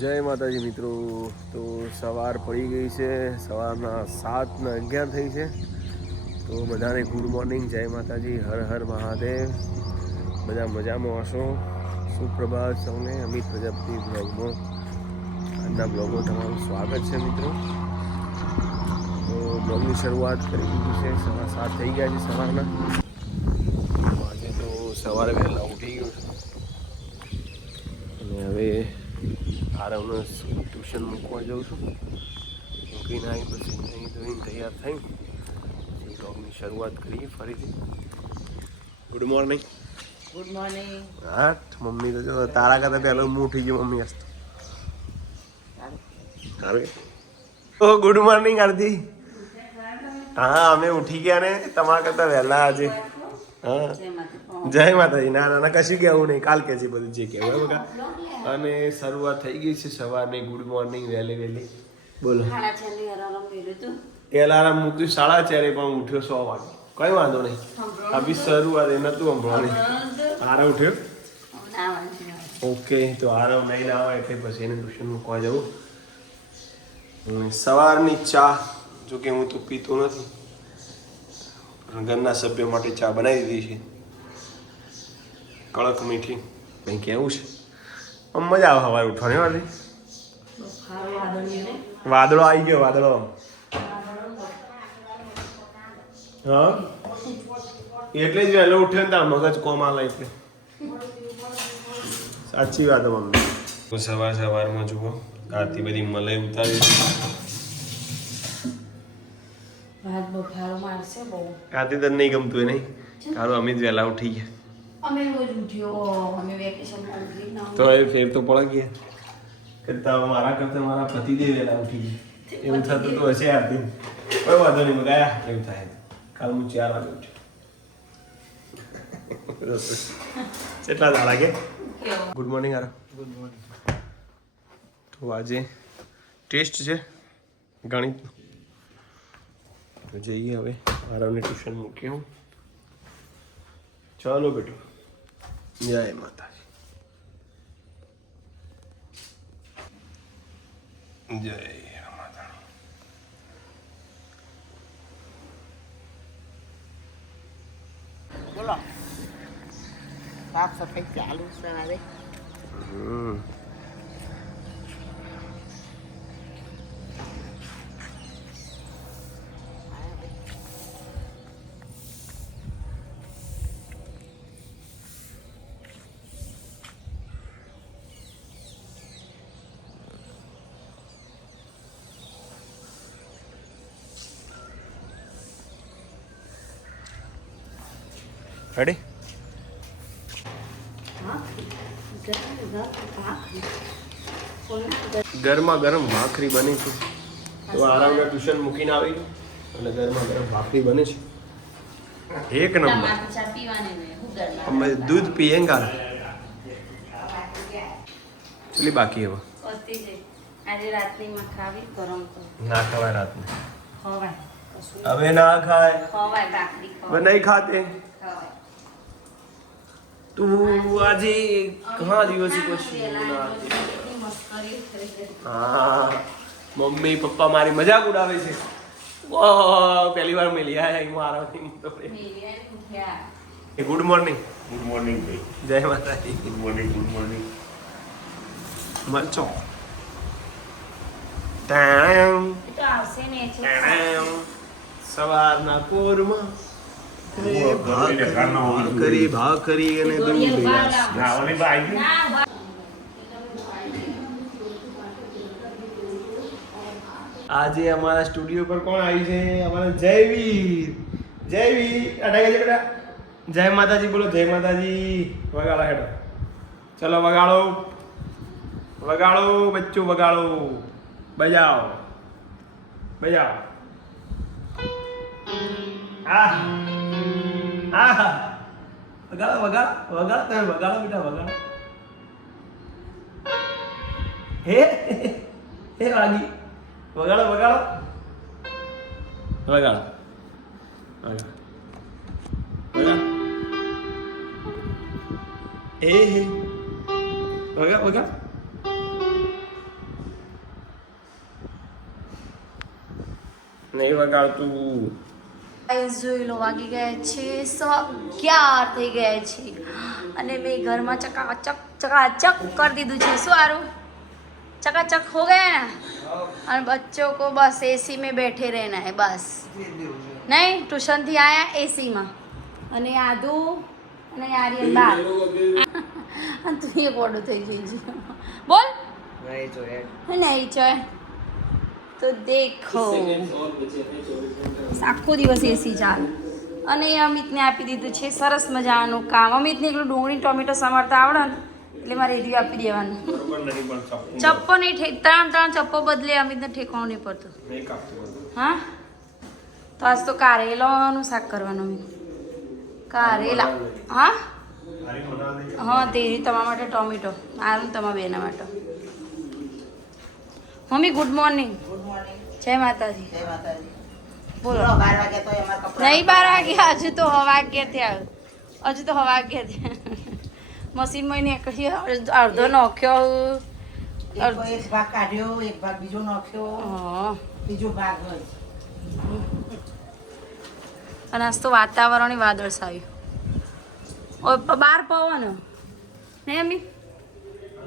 જય માતાજી મિત્રો. તો સવાર પડી ગઈ છે, સવારના 7:11 થઈ છે. તો બધાને ગુડ મોર્નિંગ, જય માતાજી, હર હર મહાદેવ. બધા મજામાં હશો? સુપ્રભાત સૌને. અમિત પ્રજાપતિ બ્લોગમાં, આજના બ્લોગમાં તમારું સ્વાગત છે મિત્રો. તો બ્લોગની શરૂઆત કરી દીધી છે, 7:15 થઈ ગયા છે સવારના. આજે તો સવારે વહેલા ઉઠી ગયો છું અને હવે આરવને ટ્યુશન મૂકવા જાઉં છું. મૂકીને આવી પછી અહીં ધોઈને તૈયાર થઈ પછી બ્લોગની શરૂઆત કરીએ ફરીથી. Good morning. Good morning. હા, મમ્મી તો જો તારા કરતાં પહેલો હું ઉઠી ગયો. મમ્મી હસતો. ઓ ગુડ મોર્નિંગ આરતી. હા, અમે ઉઠી ગયા ને તમારા કરતાં વહેલા આજે. હા, જય માતાજી. ના ના ના, કશું કહેવું નહીં, કાલ કહેજે બધું જે કહેવું બકા. અને શરૂઆત થઈ ગઈ છે સવારની. ગુડ મોર્નિંગ વહેલી વહેલી. બોલો. એલાર્મ મૂક્યું 4:30 પણ ઉઠ્યો 100 વાગે. કઈ વાંધો નહીં, અભી શરૂઆત એ નતું સંભળાણી. આરવ ઉઠ્યો? ઓકે, તો આરવ નહીં ના આવે એટલે પછી એને ટ્યુશન મૂકવા જવું. સવારની ચા, જોકે હું તો પીતો નથી, ઘરના સભ્યો માટે ચા બનાવી દીધી છે, કડક મીઠી. કંઈ કહેવું છે? આમ મજા આવે સવારે ઉઠવાની. વાળી વાદળો આવી ગયો, વાદળો. હા, એટલે જ વહેલો ઉઠ્યો ને મગજ કોમાલ એટલે. સાચી વાત મમ્મી. સવાર સવારમાં જુઓ આરતી બધી મલાઈ ઉતારી. આરતી તને નહીં ગમતું એ નહીં? તારું અમે જ વહેલા ઉઠી ગયા. અમે રોજ ઉઠ્યો, અમે વેકેશનમાં ઉઠી ના. તો એ ફેર તો પડી ગયા કરતા મારા કરતા મારા પતિદેવ વહેલા ઉઠી ગયા. એવું થતું તો હશે આરતી. કોઈ વાંધો નહીં, ગયા એવું થાય. કાલ હું 4 વાગે ઉઠ્યો. કેટલા દાડા કે? Good morning Aarav. Good morning. તો આજે ટેસ્ટ છે ગણિતનું. તો જઈએ હવે આરવને ટ્યુશન મૂકીએ હું. ચાલો બેટો. જય માતાજી. જય માતાજી. બોલો. સાફ સફાઈ ચાલુ સવારે. રેડી? ગરમા ગરમ ભાખરી બની છે. તો આરામને ટ્યુશન મૂકીને આવી અને ગરમા ગરમ ભાખરી બને છે. એક નંબર. અમે દૂધ પીએંગા. ચલી બાકી હવે આજે રાતની માં ખાવી ગરમ તો ના ખવાય રાતને. ખવાય. હવે ના ખાય. ખવાય ભાખરી ખવાય. હવે નહીં ખાતે. તું આજે કहाँ દિવસ પછી? હા, મમ્મી પપ્પા મારી મજાક ઉડાવે છે. પહેલી વાર મેલી આયા મારા. Good morning. ગુડ મોર્નિંગ ભાઈ. જય માતાજી. Good morning. Good morning. મરચો સવારના પોરમાં ભાખરી અને દૂધ. આજે અમારા સ્ટુડિયો પર કોણ આવી છે? અમારા જયવીર. જયવીર અડાઈ ગયા બેટા. જય માતાજી બોલો. જય માતાજી. વગાડો હેડો. ચલો વગાડો, વગાડો બચ્ચો, વગાડો. બજાઓ બજાઓ. આ આ વગાડો વગાડો વગાડો. તમે વગાડો બેટા, વગાડો. હે હે વાગી. વગાડો વગાડો વગાડો વગાડો. એ હે વગાડ વગાડ. નહીં વગાડતું. ગાઈસ જોઈ લો વાગી ગયા છે 11 થઈ ગયા છે અને મેં ઘરમાં ચકાચક કરી દીધું છે. શું સારું चकाचक हो गया ना और बच्चों को बस एसी में बैठे रहना है बस नहीं ट्यूशन थी आया एसी में અને આદુ અને આર્યન બાર અને તું એક ઓડું થઈ ગઈ છે બોલ નહીં ચોય તો દેખો આખો દિવસ એસી ચાલે અને અમિતને આપી દીધું છે સરસ મજાનું કામ. અમિતને એકલું ડુંગળી ટોમેટો સમારતા આવડે ને એટલે મારે રેડિયો આપી દેવાનું. ચપ્પો નહીં ત્રણ ચપ્પો બદલે અમિતને ઠેકાણું નહીં પડતું. હા તો આજ તો કારેલાનું શાક કરવાનું અમિત. કારેલા હા હા તે તમારા માટે ટોમેટો આરું તમારા બેના માટે. Mummy good morning. જય માતાજી. બોલો 12 વાગ્યા તો અમારા કપડાં નહીં 12 વાગ્યા હજુ તો વાગ્યા થયા હજુ તો વાગ્યા થયા મશીનમાં નીકળી અડધો નાખ્યો એક ભાગ કાઢ્યો એક ભાગ બીજો નાખ્યો હા બીજો ભાગ હોય અને આજ તો વાતાવરણ વાદળછાયું બાર પવન નહીં અમી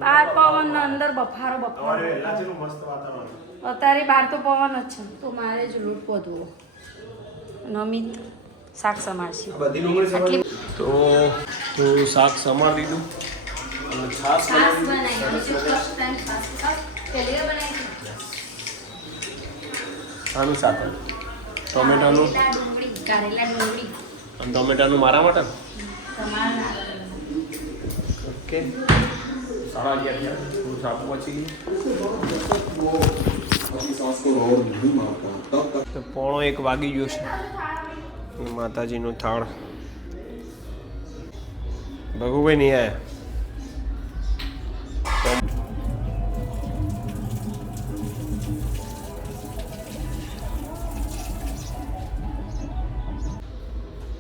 બાર પવન અંદર બફારો અત્યારે બાર તો પવન જ છે તો મારે જ લૂટ પહોંચવો અમિત શાક સમારશે તો હું શાક સમાર દીધું અને છાશ આનું શાક ટોમેટાનું અને ટોમેટાનું મારા માટે ઓકે 11:30 થોડું શાક પહોંચી ગયું તો 1:45 વાગી ગયો છે. માતાજીનો થાળ ભગુભાઈ નહીં આયા.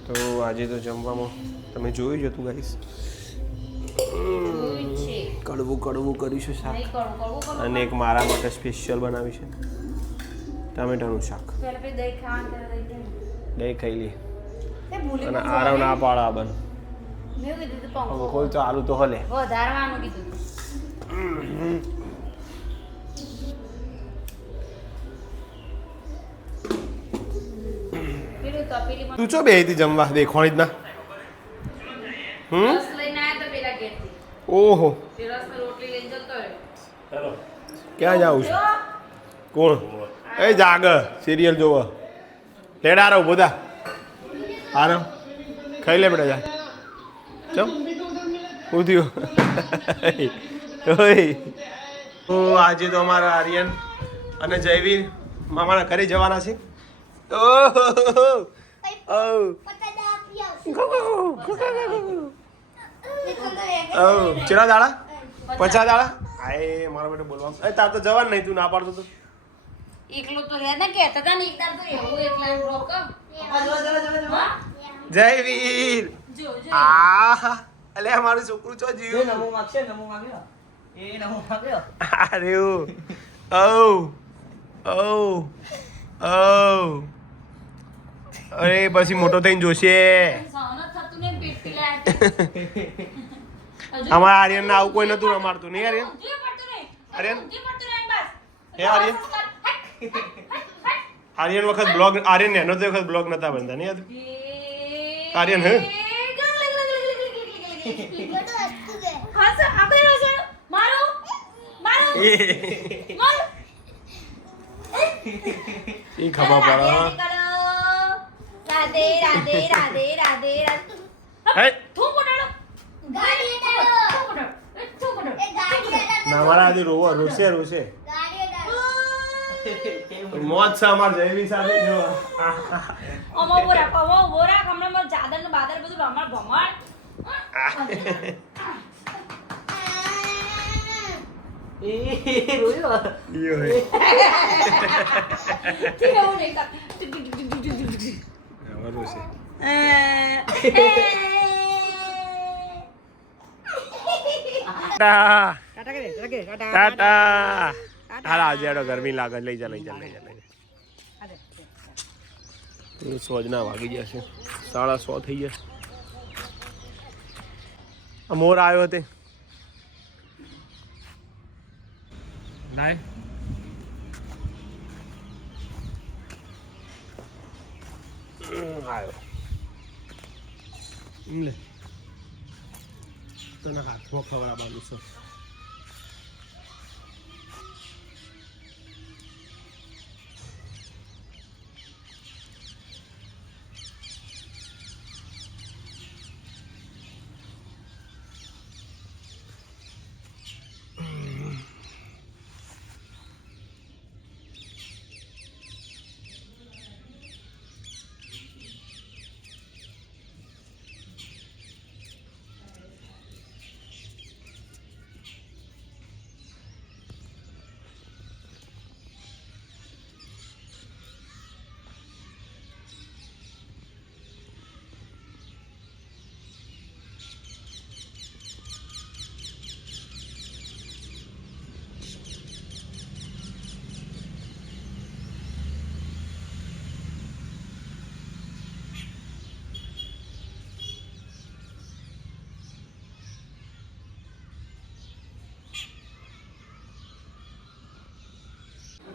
તો આજે તો જમવામાં તમે જોયું જ હતું ગાઈસ કડવું કર્યું છે શાક અને એક મારા માટે સ્પેશિયલ બનાવ્યું છે ટામેટાનું શાક. દહીં ખાઈ લઈએ અને આરામ ના પાડા બન કોઈ તો આલુ તો હલે વધારવાનું કીધું તું ચો બે હતી જમવા દેખોણી જ ના રસ લઈને આયા તો પેલા ઘેરથી ઓહો તે રસનો રોટલી લઈને જતો રહ્યો. ક્યાં જાઉં છું કોણ એ જાગ સિરિયલ જોવા લેડા રહો બધા આરામ ખાઈ લે બેટા જા ચમ શું થયું તો આજે તો અમારા આર્યન અને જયવીર મામાના ઘરે જવાના છે. ચેલા દાડા 50 દાડા આય મારા બેટા બોલવા તાર તો જવાનું નહીં તું ના પાડતો તો એકલો તો રહે ને કહેતા હતા ને એકદાર તો રહેવું એકલા રોક જયવીર જો આ અલે અમારું છોકરું ચો જીવ નમો માગ્યો અરે ઓ અરે પછી મોટો થઈને જોશે સહન થતું ને પેટ પીલા અમારા આર્યન આવું કોઈ નતું રમાડતું નહીં આર્યન આર્યન હે આર્યન આર્યન વખત બ્લોગ આર્યન નેનો તે વખત બ્લોગ નતા બનતા નહીં આર્યન હે ઈ ખબર પડે રાધે રાધે રાધે રાધે હે થૂ મોટાડો ગાડી ડાળો ના મારા આજે રોશે મોજ છે અમાર જયવી સાથે જો ઓમો બોરા હમણાં જાદર ને બાદર બધું રમણ ભમણ રોયો યો હે કેવું નહીં કા રોશે ટાટા હાલા આજે ગરમી લાગે લઈ જા સોજના વાગી જશે 6:30 થઈ જશે. આ મોર આવ્યો તે લાય આવ્યો લે તને હાથમાં ખવડાવવાનું છે.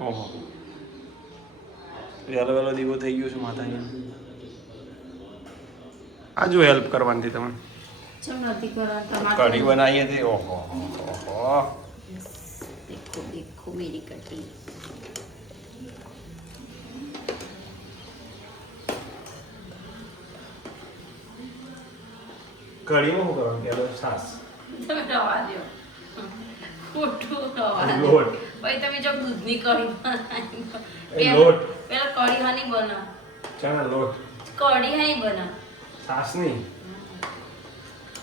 ઓહો વહેલો વહેલો દીવો થઈ ગયો છે માતાજી. આ જો હેલ્પ કરવાની હતી તમે કઢી બનાવી હતી. ઓહો ઓહો देखो देखो मेरी कटी કઢીમાં શું કરવાનું કે છાસ તમે રવા દો ખોટું રવા દો લોટ ભાઈ તમે જો દૂધની કઢી બનાવી લોટ પેલા કઢી હાની બના ચણા લોટ કઢી હાની બના છાસ નહીં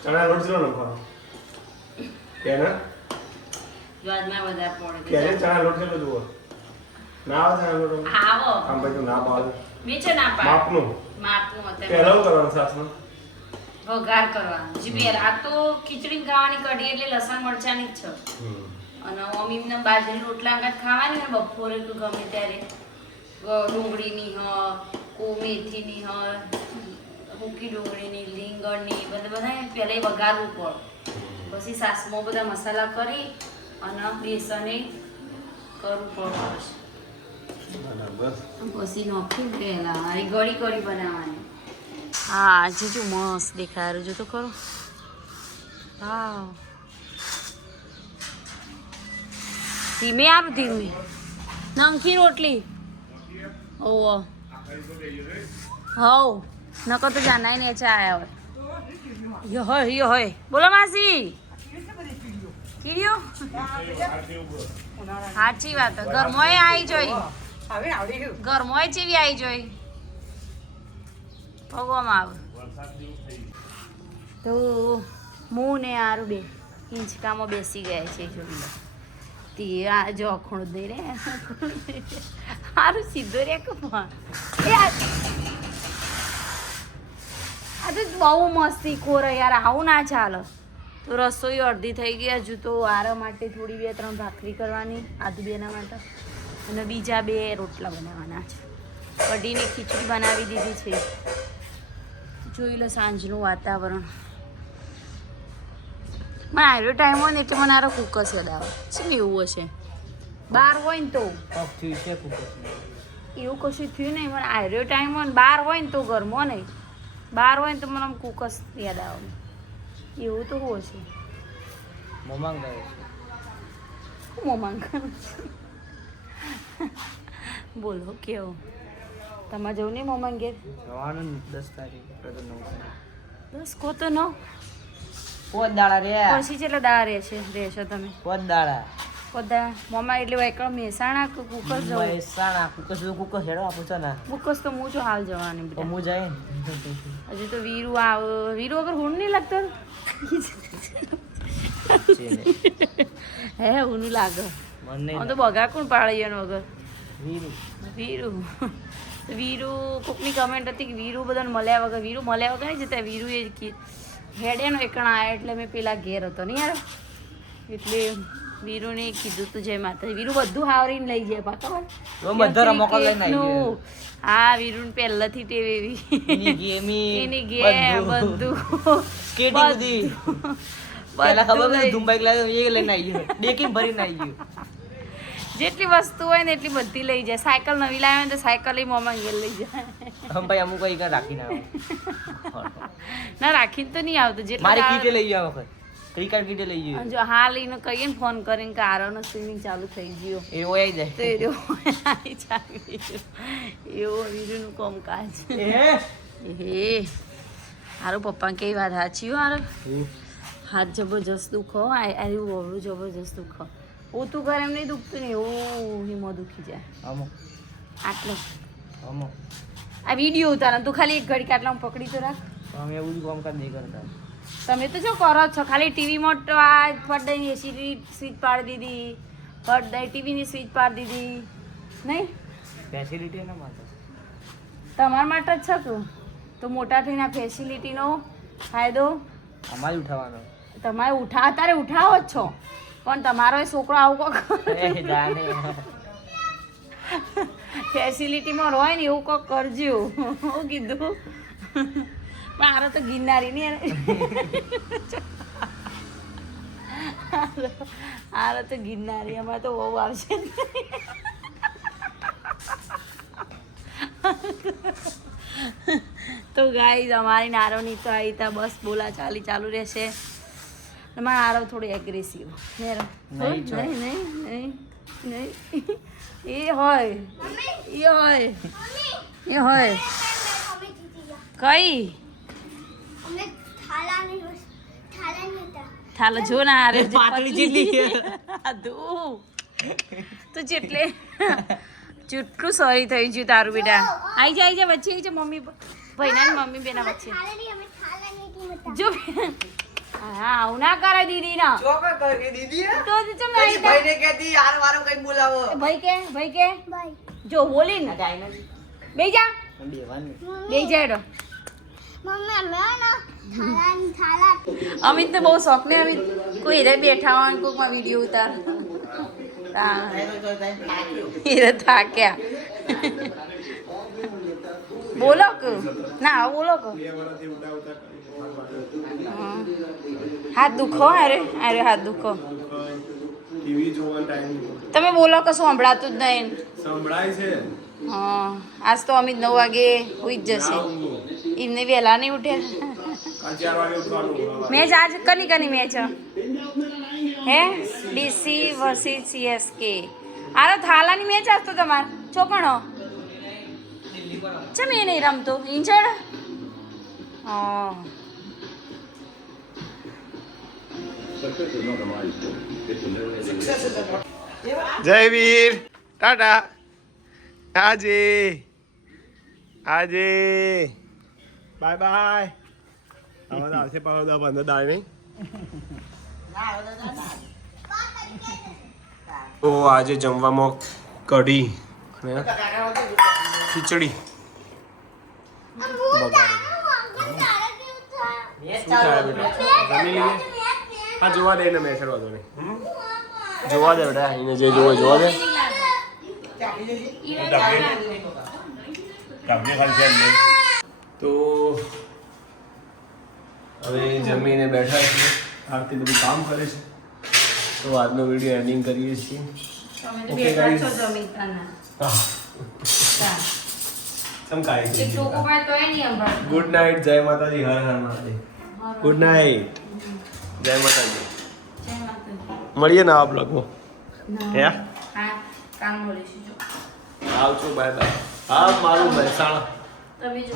ચણા લોટ જેલો નાખવાનો કે ના જ્વાજમાં બધા પડે કે ચણા લોટ જેલો જુઓ ના આવે ચણા લોટ આવો આમ ભાઈ તો ના પાડે નીચે ના પાડ માપનું હતું પહેલા કરવાનું છાસનું વઘાર કરવાનો જી બે આ તો ખીચડી ખાવાની કઢી એટલે લસણ મરચાની જ છે અને મમ્મીને બાજરી રોટલા અંગાત ખાવાની ને બપોરે તો ગમે ત્યારે ડુંગળીની હ કો મેથીની હ સૂકી ડુંગળીની રીંગણની બધા પહેલાં વઘારવું પડે પછી સાસમાં બધા મસાલા કરી અને બેસને કરવું પડે પછી નાખી પહેલાં આ ગળી કરી બનાવવાની. હા જીજુ મસ્ત દેખાય રહ્યું જો તો ખરો. હા ધીમે આપ ધીમે નમકી રોટલી ઓવો હવ નકર તો જાનાય ને ચા આયા હોય યો હોય બોલો માસી કીડ્યો સાચી વાત ઘરમાંય આવી જોઈ ઘરમાંય ચેવી આવી જોઈ ભગવામાં આવે તો હું ને આરું બે હિંચકામાં બેસી ગયા છે જોઈ તે આ જો અખણું દઈ રે સારું સીધો રે કપા આ તો બહુ મસ્તી ખોર યાર આવું ના ચાલે. તો રસોઈ અડધી થઈ ગઈ હજુ તો આરા માટે થોડી 2-3 ભાખરી કરવાની આદુ બેના માટે અને બીજા 2 રોટલા બનાવવાના છે. કઢીની ખીચડી બનાવી દીધી છે. જોઈ લો સાંજનું વાતાવરણ. મને આયરો ટાઈમ હોય ને એટલે મને આરો કુકર યાદ આવે શું એવું હશે બહાર હોય ને તો એવું કશું થયું નહીં. મને આયરો ટાઈમ હોય ને બહાર હોય ને તો ઘરમાં નહીં બહાર હોય ને તો મને આમ કુકર યાદ આવે એવું તો હોય છે. મોમાંગ બોલો કેવું તમારે જવું નહીં મોમાંગ ઘેર 10 તારીખ 10 કો તો 9 પોત દાડા રે પછી કેટલા દાડા રહેશો તમે પોત દાડા બધા મોમાં એટલે એકડો મહેસાણા કે કુકસ જવું મહેસાણા કુકસ હેડો આપું છે ને કુકસ તો હું જો હાલ જવાની બધા હું જાય હજુ તો વીરુ આવે વીરુ વગર હું નહીં લાગતો હે હું નહીં લાગે મને તો બગા કોણ પાડે એનો વગર વીરુ વીરુ કોકની કમેન્ટ હતી કે વીરુ બધાને મળ્યા વગર નહીં જતા વીરુ એ હેડેનો એકણા આવ્યા એટલે મેં પેલા ઘેર હતો નહીં યાર એટલે વીરુને કીધું તું જય માતા વીરુ બધું હાવરીને લઈ જાય ખબર તો બધા રમકડા લઈને આવી ગયો. હા વીરુને પહેલાથી ટેવ એવી એની ગેમી એની ગેમ બધું સ્કેટિંગ બધી પહેલા ખબર નથી ધૂમ બાઈક લાવ્યો એ લઈને આવી ગયો ડેકી ભરીને આવી ગયો. જેટલી વસ્તુ હોય ને એટલી બધી લઈ જાય સાયકલ નવી લાવ્યો ને તો સાયકલ મોમાં ઘેર લઈ જાય હમ ભાઈ અમુક કઈ કઈ રાખીને આવો ના રાખીને તો નહીં આવતું મારી જેટલા કીટે લઈ જાવ વખત ક્રિકેટ કીટે લઈ ગયો જો હાલ એને કહીએ ને ફોન કરીને કે આરોનો સ્વિમિંગ ચાલુ થઈ ગયો એ ઓય જાય તો એ આવી ચાલી એવો વીરુનું કામકાજ હે હારું પપ્પા કેવી વાત સાચી હો હારું હાથ જબરજસ્ત દુખો આવ્યું હોવું જબરજસ્ત દુખો પોતું કરે એમ નહીં દુખતું ને એવું હિમો દુખી જાય અમુક આટલો અમુક આ વિડીયો ઉતારો તું ખાલી એક ઘડી આટલામાં પકડી તો રાખ અમે એવું જ કામકાજ નહીં કરતા તમે તો શું કરો છો ખાલી ટીવીમાં પડદાની એસી સ્વિચ પાડી દીધી પડદાની ટીવીની સ્વિચ પાડી દીધી નહીં ફેસિલિટી એના માટે તમારા માટે જ છે તું તો મોટા થઈને આ ફેસિલિટીનો ફાયદો અમારે ઉઠાવવાનો તમારે અત્યારે ઉઠાવો જ છો પણ તમારો એ છોકરો આવું કોક એ જાને ફેસિલિટીમાં હોય ને એવું કોક કરજો હું કીધું મારો તો ગિરનારી ને આરો તો ગિરનારી અમારે તો બહુ આવશે તો ગાઈઝ અમારી નારોની તો આવી તા બસ બોલા ચાલી ચાલુ રહેશે મારા આરવ થોડી એગ્રેસિવ નહીં નહીં એ હોય કઈ થાલા જો ના આરે પાતળી જેટલી તું જેટલે જેટલું સોરી થઈ ગયું તારું બેટા આઈ જા વચ્ચે આઈ જા મમ્મી ભાઈના મમ્મી બેના વચ્ચે જો હા આવું ના કરે દીદી ના ચોકા કરે દીદી તો ચમ પછી ભાઈને કહેતી યાર વારો કઈ બોલાવો ભાઈ કે જો બોલી ને બેહી જા બેહી જા એડો અમિત ને બહુ શોખ ને અમિત કોઈ હીરે બેઠા હોય ને કોઈકમાં વિડીયો ઉતાર હીરે થાક્યા બોલો કે ના બોલો કે હાથ દુખો અરે હાથ દુખો ટીવી જોવાનો ટાઈમ તમે બોલો કે શું સંભળાતું જ નહીં સંભળાય છે હા આજ તો અમિત 9 વાગે ઉઈ જ જશે એમને વહેલા નહીં ઉઠે 4 વાગે ઉઠવાનું મેચ આજ કની મેચ હે ડીસી વર્સિસ સીએસકે આરો થાલાની મેચ આજ તો તમાર ચોકણો ચમ એ નહીં રમતો ઇન્જર્ડ હા જય વીર ટાટા આજે બાય બાય આવા આવશે પાછો 15 દાડે નહીં તો આજે જમવામાં કઢી અને ખીચડી શું ચાલે બેટા જમી લઈએ હા જોવા દે ને મેં વાંધો નહીં જોવા દે બેટા એને જે જોવે જોવા દે તો હવે જમીને બેઠા છીએ આરતી બધું કામ કરે છે તો આજનો વિડીયો એન્ડિંગ કરીએ છીએ ઓકે ગાઈસ ગુડ નાઇટ જય માતાજી હર હર મહાદેવ ગુડ નાઇટ જય માતાજી મળીએ ને આ બ્લોગમાં હે આવજો બાય બાય હા મારું મહેસાણા તમે જો